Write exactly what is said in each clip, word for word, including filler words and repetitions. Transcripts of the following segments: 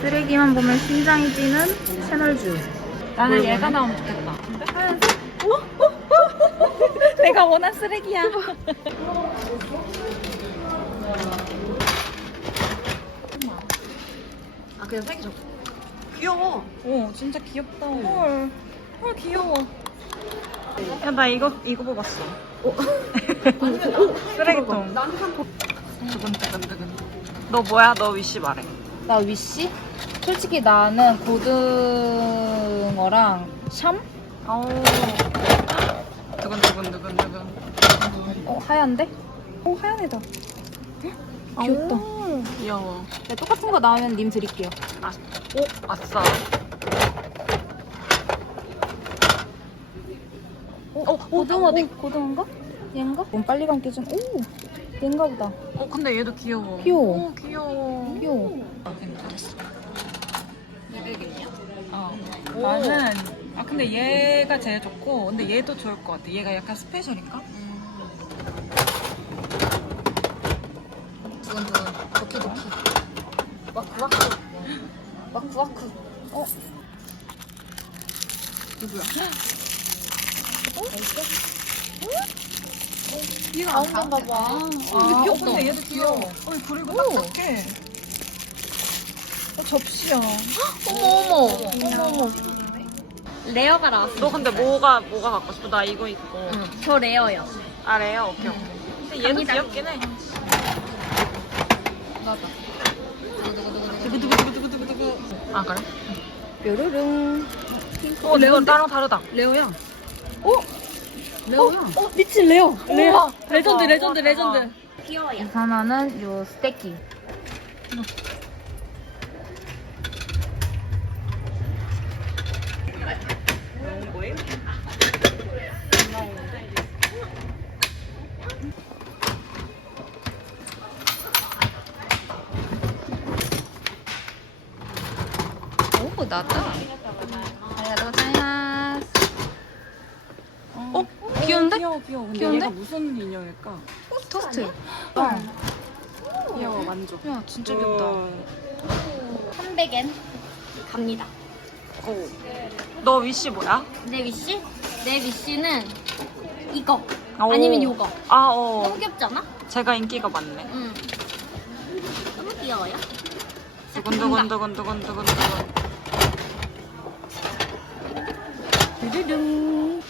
쓰레기만 보면 심장이 뛰는 채널주. 나는 얘가 나오면 좋겠다. 하얀색? 어? 어? 어? 내가 원한 쓰레기야. 아 그냥 색이 좋 귀여워. 오, 진짜 귀엽다. 헐, 헐 귀여워. 야, 나 이거 이거 뽑았어. 오. 쓰레기통. 두근두근두근. 너 뭐야? 너 위시 말해. 나 위시? 솔직히 나는 고등어랑 샴? 오. 두근두근두근두근. 어 하얀데? 오 하얀 애다. 귀엽다. 오, 귀여워. 네, 똑같은 거 나오면 님 드릴게요. 아, 오, 아싸. 어, 고등어네? 고등어인가? 얘인가? 너무 빨리 감겨준. 오 얘인가 보다. 어, 근데 얘도 귀여워. 귀여워. 오, 귀여워. 귀여워. 어. 나는 아 근데 얘가 제일 좋고 근데 얘도 좋을 것 같아. 얘가 약간 스페셜인가? 두근두근 도키도키 와크와크 와크와크. 어? 누구야? 얘가 다운 건가 봐. 아, 아, 귀엽다. 근데 얘도 귀여워. 어, 그리고 딱딱해. 어, 접시야. 어머 어머 어머 어머. 레어가 나왔어. 너 근데 뭐가 뭐가 갖고 싶어? 나 이거 있고. 응. 저 레어요. 아 레어 오케이 오케이. 근데 얘도 갑니다. 귀엽긴 해. 맞아. 두구두구두구두구두구. 아 그래? 뾰루룽. 어 이건 나랑 다르다. 레어야. 레오야. 어 미친 레어. 우와, 레전드 대박. 레전드 우와, 레전드. 대박. 귀여워요. 이산화는 요 스테키. 오 나왔다. 아리가또 어? 귀여운데? 귀여워 귀여워. 근데 귀여운데? 얘가 무슨 인형일까? 토스트. 귀여워 만족. 야 진짜 귀엽다. 삼백 엔 갑니다. 오. 너 위시 뭐야? 내 위시? 내 위시는 이거 오. 아니면 요거. 아 어. 너무 귀엽지 않아? 제가 인기가 많네. 응. 너무 귀여워요. 두근두근두근두근두근. 르르릉.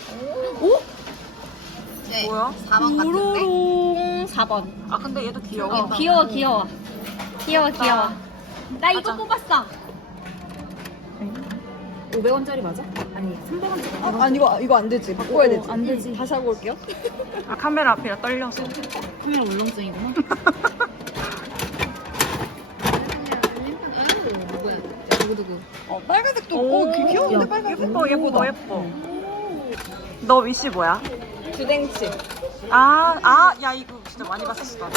뭐야? 사 번 같은데? 우로롱 사 번. 아 근데 얘도 귀여워. 어, 귀여워 귀여워. 귀여워 귀여워. 나 이거 가자. 뽑았어. 오백 원짜리 맞아? 아니 삼백 원짜리. 아, 아니 이거 이거 안 되지. 바꿔야 되지. 안 되지. 다시 하고 올게요. 아 카메라 앞이라 떨려서. 카메라 울렁증이구나. 누구야? 누구누구? 어, 빨간색도 오, 귀- 귀여운데 빨간색. 예뻐 예뻐 예뻐. 너 위시 뭐야? 주댕치. 아, 아, 야 이거 진짜 많이 봤었어 나도.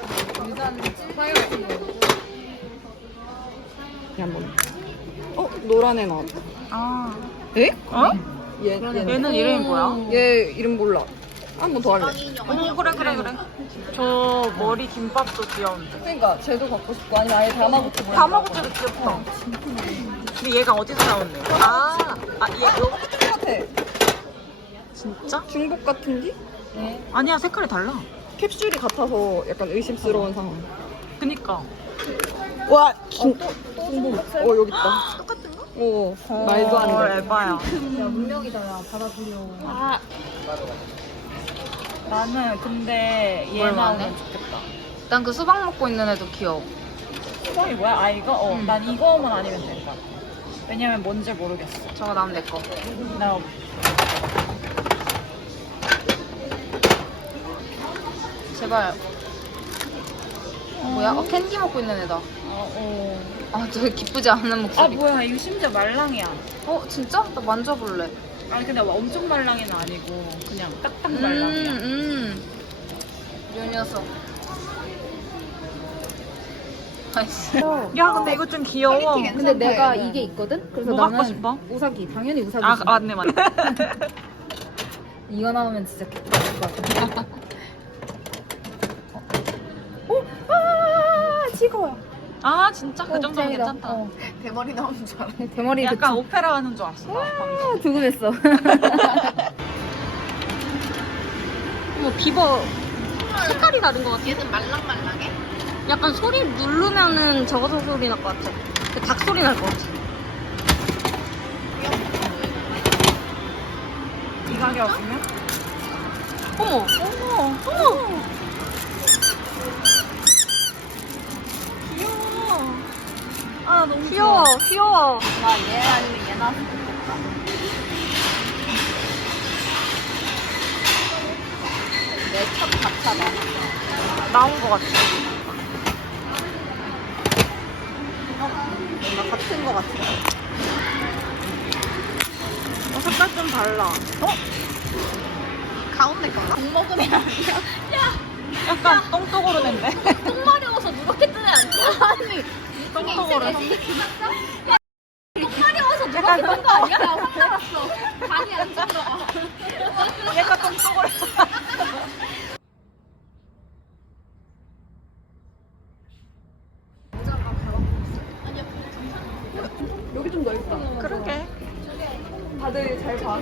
한번. 어, 노란 애 나왔다. 아, 에? 어? 얘, 얘는 얘는 이름이 뭐야? 얘 이름 몰라. 한 번 더 할래. 어, 그래 그래 그래. 저 머리 김밥도 귀여운데. 그러니까 쟤도 갖고 싶고 아니면 아예 다마고치 모양. 다마고치도 귀엽다. 근데 얘가 어디서 나왔네요? 아, 아, 얘 이거 똑같아. 진짜? 중복 같은지? 아니야 색깔이 달라. 캡슐이 같아서 약간 의심스러운 상황. 그니까. 와, 중, 중복. 어 여기 있다. 똑같은 거? 어, 말도 안 어, 돼. 에바야. 야 문명이다 야 받아들여. 아. 나는 근데 얘 뭘 나오면 말해? 좋겠다. 난 그 수박 먹고 있는 애도 귀여워. 수박이 뭐야? 아 이거? 어, 응. 난 이거만 아니면 된다. 왜냐면 뭔지 모르겠어. 저거 나오면 내 거. 나 제발. 뭐야? 어, 캔디 먹고 있는 애다. 어, 어. 아, 저 기쁘지 않은 아 목소리. 뭐야 이거 심지어 말랑이야. 어, 진짜? 나 만져볼래. 아니 근데 뭐 엄청 말랑이는 아니고 그냥 딱딱 음, 말랑이야. 음. 이 녀석. 아이씨. 야 근데 이거 좀 귀여워. 근데 내가 이게 있거든? 그래서 뭐 나는 갖고 싶어? 우사기. 당연히 우사기. 아 맞네 맞네. 이거 나오면 진짜 개떡일 것 같아. 어? 아, 지거야. 아 진짜 그 어, 정도면 짱이다. 괜찮다. 어. 대머리 나오는 줄 알아. 대머리 약간 그치? 오페라 하는 줄 알았어. 나 방금. 아, 두근했어. 뭐 비버 색깔이 다른 것 같아. 얘는 말랑말랑해? 약간 소리 누르면은 저거서 소리 날 것 같아. 그 닭 소리 날 것 같아. 이 가격이면? 어머, 어머. 어머. 귀여워. 아 너무 귀여워, 귀여워. 나얘 아니면 얘 나왔어. 내첫 가차다. 나온 것 같아. 뭔가 같은 거 같아. 어, 색깔 좀 달라. 어? 가운데 거가? 돈 먹으면 아니야. 약간 똥똥으로 낸데? 똥 마려워서 누렇게 뜨네 아니야? 아니, 똥똥으로. 똥 마려워서 누렇게 뜬 거 아니야? 나 혼나봤어. 간이 안 좋은가 봐. 얘가 똥똥으로. 여기 좀 넓다. 그러게. 다들 잘 봐.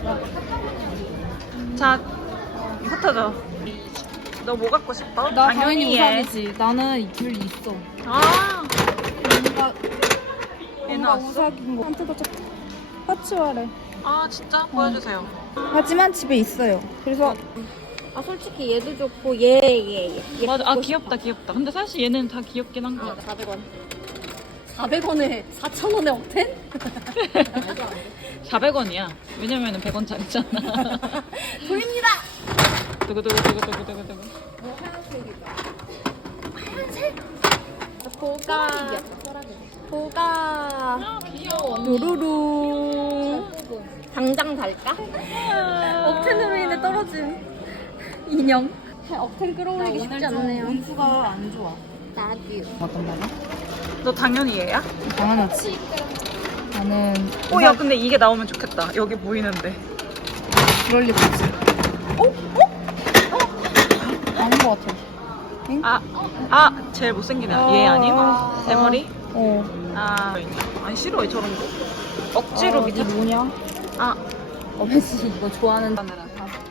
자, 흩어져. 너 뭐 갖고 싶어? 나 당연히 얘. 우삭이지. 나는 이둘 있어. 아, 뭔가 얘는 뭔가 왔어? 우삭인 거. 한테 더 파츠화래. 아 진짜? 보여주세요. 하지만 집에 있어요. 그래서 아, 솔직히 얘도 좋고, 얘, 얘, 얘. 맞아. 아 귀엽다, 귀엽다. 근데 사실 얘는 다 귀엽긴 한 거 아, 같아. 사백 원. 사백 원에 사천 원에 억텐? 사백 원이야. 왜냐면은 백 원짜리잖아. 보입니다! 두구두구두구두구두구두구. 보가. 보가. 아 귀여워. 루루루. 당장 달까? 억텐으로 인해 떨어진 인형. 억텐 끌어올리기 쉽지 않네요. 운수가 안 좋아. 나도요. 어떤 말이야? 너 당연히 얘야? 당연하지. 나는 어, 야 근데 이게 나오면 좋겠다. 여기 보이는데. 그럴 리가 없어. 어? 어? 아닌 것 같아. 아, 아, 제일 못생긴 애. 얘 아님? 아. 대머리? 어. 아, 아니 싫어 저런 거. 억지로 아, 밑에. 이게 뭐냐? 아, 어메지 이거 좋아하는 하느라.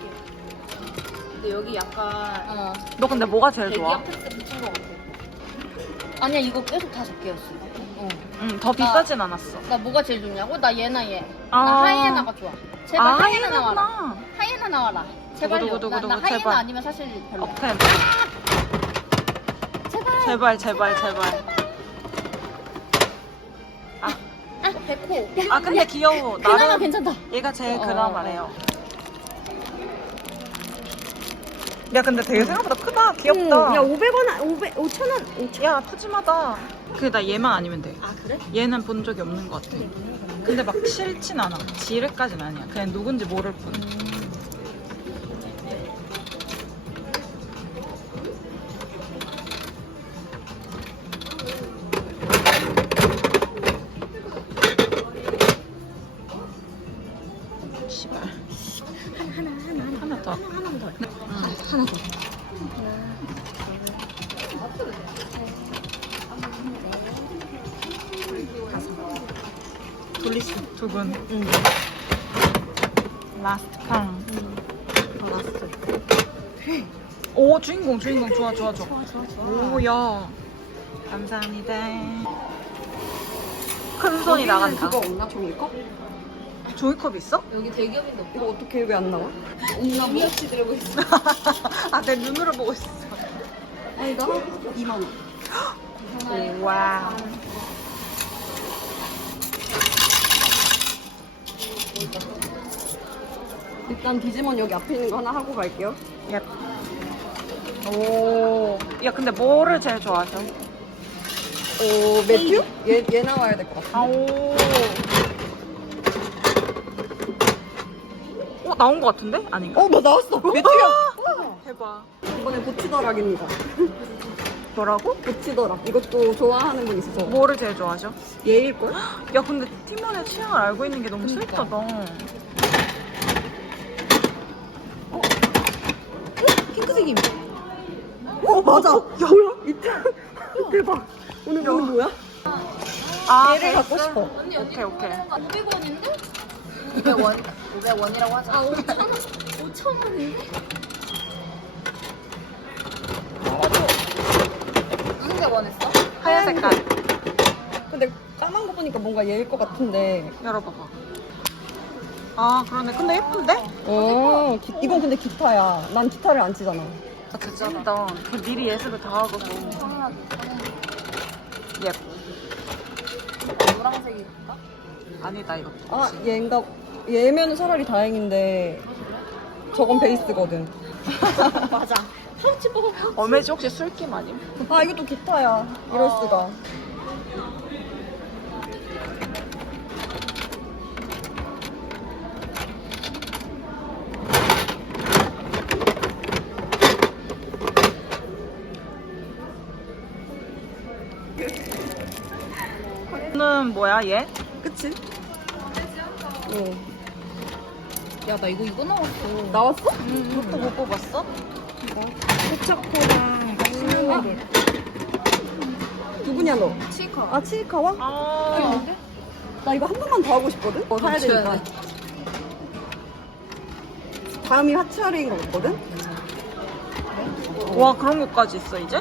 근데 여기 약간 어, 너 근데 뭐가 제일 좋아? 대기업 팩스 붙인 것 같아. 아니야, 이거 계속 다섯 개였어. 어. 응, 더 비싸진 않았어. 나 뭐가 제일 좋냐고? 나 얘나 얘. 아. 나 하이에나가 좋아. 제발 아, 하이에나 나와라. 하이에나. 하이에나 나와라. 제발요. 누구, 누구, 나, 누구, 나 하이에나 제발. 아니면 사실 별로. 억텐. 제발. 제발, 제발, 제발. 아, 아, 백호. 아 근데 귀여워. 그나마 나름 괜찮다. 얘가 제일 어. 그나마래요. 야 근데 되게 생각보다 크다. 귀엽다. 야, 오백 원, 오백, 오천 원. 야 푸짐하다. 그 나 얘만 아니면 돼. 아, 그래? 얘는 본 적이 없는 것 같아. 근데 막 싫진 않아. 지뢰까지는 아니야. 그냥 누군지 모를 뿐. 씨발. 하나, 하나, 하나. 하나 더. 하나, 하나 더. 응. 하나 더. 돌리스 두 분. 응. 라스트 팡. 더 났어. 오 주인공 주인공 좋아 좋아 좋아. 좋아, 좋아, 좋아. 오야. 감사합니다. 큰 손이 나간다. 그거 없나? 종이컵? 종이컵 있어? 여기 대기업인데 없어. 이거 어떻게 왜 안 나와? 미역치 들고 있어. 아 내 눈으로 보고 있어. 아니 나 이만 원. 오, 와우. 일단 디지몬 여기 앞에 있는 거 하나 하고 갈게요. 예. 오. 야 근데 뭐를 제일 좋아하셔? 오 매튜? 얘, 얘 나와야 될 것 같아. 아 오. 어 나온 것 같은데? 아닌가? 어, 뭐 나왔어. 매튜야. 대박. 이번에 보치더락입니다. 뭐라고? 보치더락. 이것도 좋아하는 분 있어서. 뭐를 제일 좋아하셔? 얘일걸? 야 근데 팀원의 취향을 알고 있는 게 너무 스윗하다. 핑크색임. 어, 맞아. 야, 뭐야? 이때. 대박. 오늘 오늘 뭐야? 아, 얘를 갖고 싶어. 오케이, 오케이. 오백 원인데? 오백 원. 오백 원이라고 하자. 아, 오천 원? 오천 원인데? 무슨 게 원했어? 하얀 색깔. 근데 까만 거 보니까 뭔가 얘일 것 같은데. 열어봐봐. 아, 그러네. 근데 예쁜데? 어, 기, 이건 근데 기타야. 난 기타를 안 치잖아. 아, 진짜. 그 미리 예습을 다 하고. 예. 노란색이니까? 아니다, 이거. 아, 얘인가? 얘면 차라리 다행인데. 저건 베이스거든. 맞아. 파우치 뽑아. 어메지 혹시 술김 아님? 아, 이것도 기타야. 이럴 수가. 는 뭐야, 얘? 그치? 어. 야, 나 이거 이거 나왔어. 나왔어? 그것도 못 뽑았어? 포차코랑 시나모롤. 누구냐, 너? 치카. 아, 치이카와? 아, 나 이거 한 번만 더 하고 싶거든? 어, 사야 맞춰야 되니까. 다음이 하츠아레인 거 같거든? 와, 그런 것까지 있어, 이제?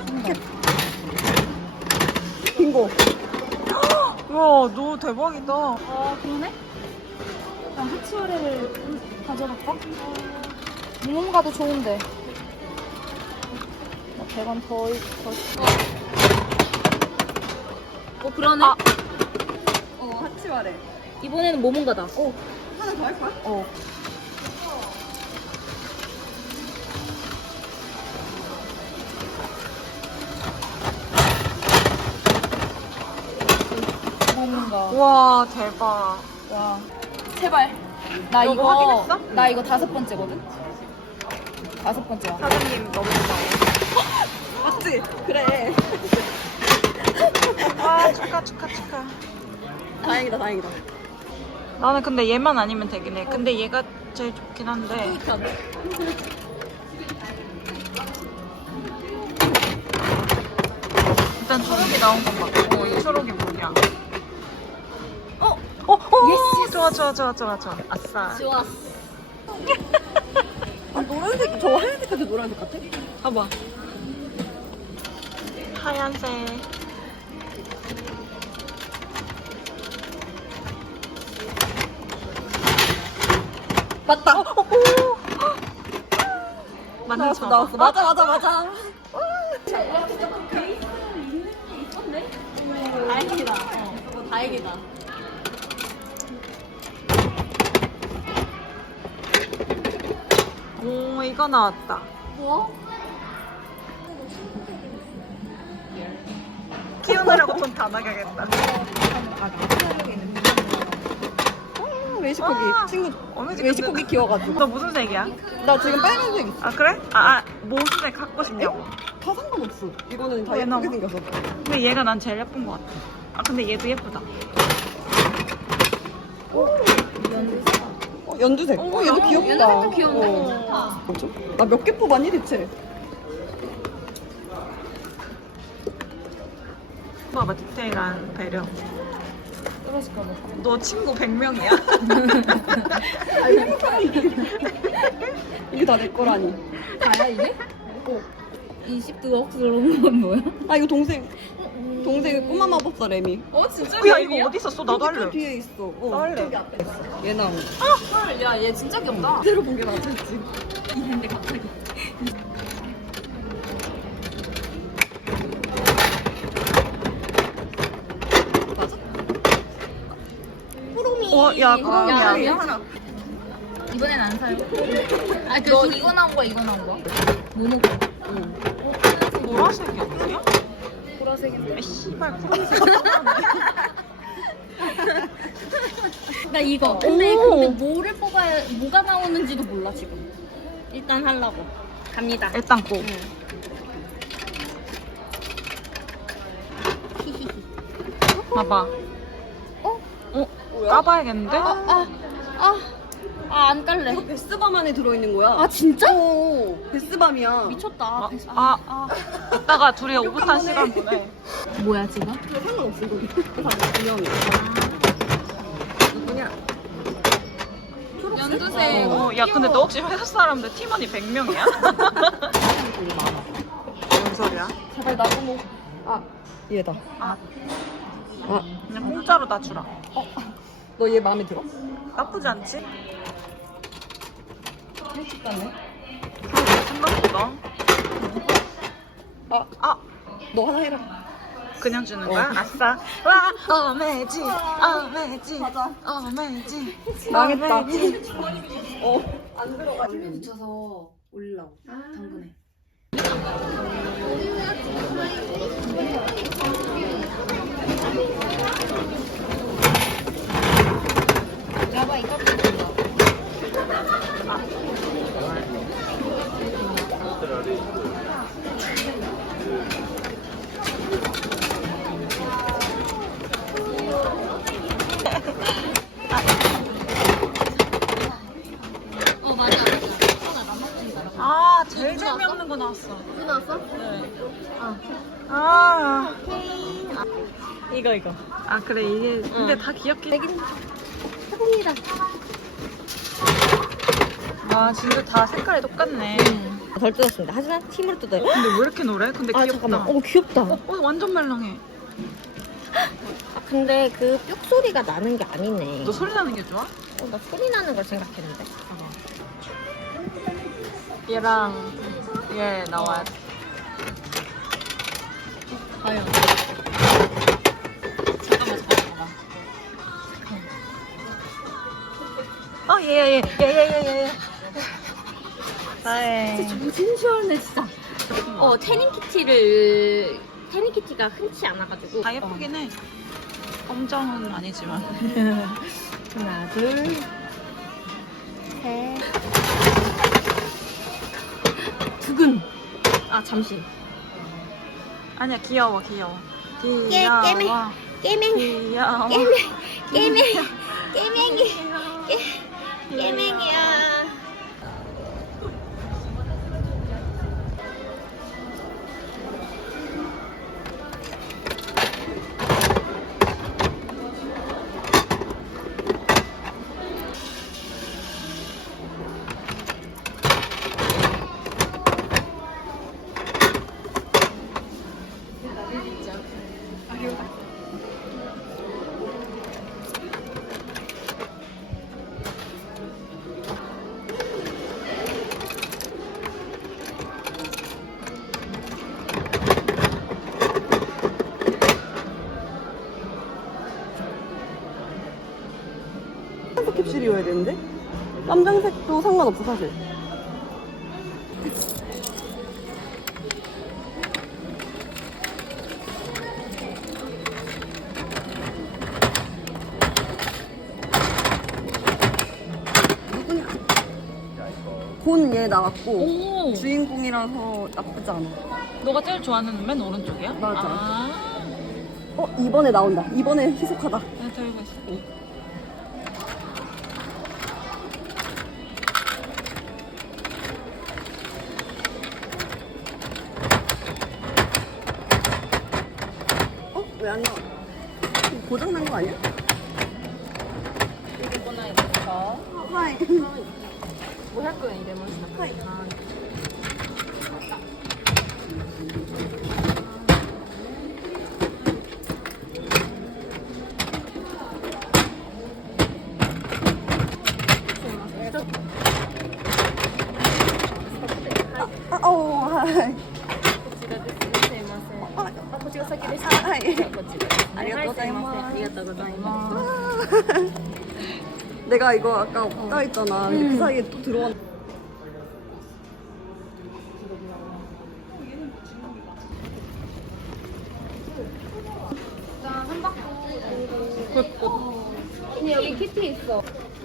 빙고. 와, 너 대박이다. 아, 그러네? 나 하츠와레를 가져갈까? 뭔가도 좋은데. 나 백 원 더, 더. 어, 그러네. 아. 어, 하츠아레. 이번에는 모몬가다. 어, 하나 더 할까? 어. 뭔가. 와, 대박. 와. 제발. 나 이거 이거, 확인했어? 나 이거 다섯 번째거든? 다섯 번째야. 사장님 너무 고마워. 맞지? 그래. 아, 축하, 축하, 축하. 다행이다, 다행이다. 나는 근데 얘만 아니면 되긴 해. 근데 얘가 제일 좋긴 한데. 일단 초록이 나온 건 맞고, 이 초록이 뭐냐? 어? 어? 어? 예스! 좋아, 좋아, 좋아, 좋아, 좋아. 아싸. 좋았어. 아, 노란색, 저거 하얀색 같아, 노란색 같아? 봐봐. 하얀색. 맞다. 맞는 나왔어, 척. 나왔어. 맞아, 맞아, 맞아. 다행이다. 어, 다행이다. 오, 이거 나왔다. 뭐? 키우느라고 돈 다 나가겠다. 어, 외식고기. 아, 친구, 어메지 외식고기 근데- 키워가지고. 너 무슨 색이야? 나 지금 빨간색 있어. 아, 그래? 아, 아 무슨 색 갖고 싶냐고. 다 상관없어. 이거는 다 왜 예쁘게 나와? 생겨서. 근데 얘가 난 제일 예쁜 것 같아. 아, 근데 얘도 예쁘다. 어, 연두색. 어, 얘도 귀엽다. 얘네도 귀여운데? 어. 괜찮다. 뭐죠? 나 몇 개 뽑았니, 대체? 봐봐, 디테일한 배려. 떨어질까 봐. 너 친구 백 명이야? 이게 다 내 거라니. 다야, 이게? 어. 이십 드럭스러운 건 뭐야? 아, 이거 동생. 동생 꼬마 마법사 레미. 어, 진짜? 야, 이거 어디 있었어? 나도 저기 할래. 뒤에 있어. 어, 나 할래. 저기 앞에 있어. 얘 나온. 헐, 야, 얘 진짜 귀엽다. 그대로 본 게 맞았지. 이랬는데 갑자기. 맞아? 푸르미. 어, 야, 그럼이야. 야, 하나. 이번엔 안 사요. 아, 그 너 둘- 이거 나온 거야, 이거 나온 거야? 모노고. 응. 보라색이 없냐? 보라색인데. 아, 씨발, 푸른색. 나 이거. 근데 오. 근데 뭐를 뽑아야 뭐가 나오는지도 몰라 지금. 일단 하려고. 갑니다. 일단 꼭. 봐봐. 어? 어? 까봐야겠는데? 아, 아, 아, 안 깔래. 이거 베스밤 안에 들어있는 거야. 아, 진짜? 오, 베스밤이야. 미쳤다. 아, 아, 아. 이따가 둘이 오붓한 시간 보내. 뭐야, 지금? 상관없어, 이거. 분명히. 누구냐? 연두색. 어, 야, 근데 너 혹시 회사 사람들 팀원이 백 명이야? 뭔 소리야? 제발 나도 뭐. 아, 얘다. 아, 아, 그냥 공짜로 다 주라. 너 얘 마음에 들어? 나쁘지 않지? 일찍 갔네. 생각보다. 아, 아, 너 하나 해라. 그냥 주는 어. 거야? 아싸. 와, 어메지, 어메지, 맞아. 어메지. 망했다. 어메지. 어, 안 들어가. 붙여서 올리려고 당근에. 야봐 이거 어, 맞아, 맞아. 아, 제일 재미없는 거 나왔어. 누구 나왔어? 아, 이거 이거. 아 그래 이게 근데 다 귀엽게. 해봅니다. 아 진짜 다 색깔이 똑같네. 덜 뜯었습니다. 하지만 팀으로 뜯어요. 근데 왜 이렇게 노래? 근데 아, 귀엽다. 잠깐만. 어, 귀엽다. 어, 어, 완전 말랑해. 아, 근데 그 뾱 소리가 나는 게 아니네. 너 소리 나는 게 좋아? 어, 나 소리 나는 걸 생각했는데. 얘랑 얘 나와야 돼. 과연. 잠깐만, 잠깐만, 잠깐만. 어, 얘, 얘, 얘, 얘, 얘, 얘, 얘. 아이. 정신 시원해, 진짜. 어, 태닝키티를, 태닝키티가 흔치 않아가지고. 다 예쁘긴 해. 검정은 아니지만. 하나, 둘, 셋. 두근. 아, 잠시. 아니야, 귀여워, 귀여워. 깨- 귀여워. 깨매. 깨맹이. 귀여워. 깨맹, 깨맹이. 깨맹이. 깨, 깨맹이야. 깜짝 캡슐이어야 되는데? 깜장색도 상관없어, 사실. 누구냐? 본 얘 나왔고, 오, 주인공이라서 나쁘지 않아. 너가 제일 좋아하는 맨 오른쪽이야? 맞아. 아, 어, 이번에 나온다. 이번에 희석하다. 내가 들고 있어. 어? 왜 안 나와? 고장 난 거 아니야? 하이. 뭐 할 거야, 이래면? 하이. 아, 어, 하이. 아, 아버지가先です。 하이. こっちです。 ありがとうございます。 ありがとうございます。 내가 이거 아까 없다 했잖아. 근데 그 사이에 또 들어왔. 언니 여기 키티 있어.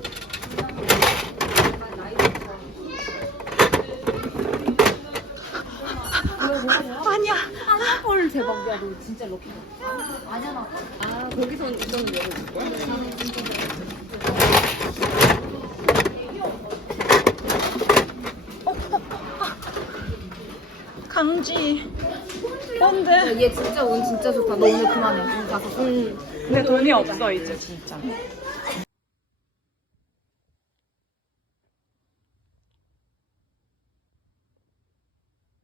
아니야. 헐 대박이야. 너 진짜 럭키다. 아니야. 아 거기서 이거는 왜? 뭔지. 뭔데? 얘 진짜 운 진짜 좋다. 너 오늘 그만해. 운 가서. 근데 돈이 없어 이제 진짜.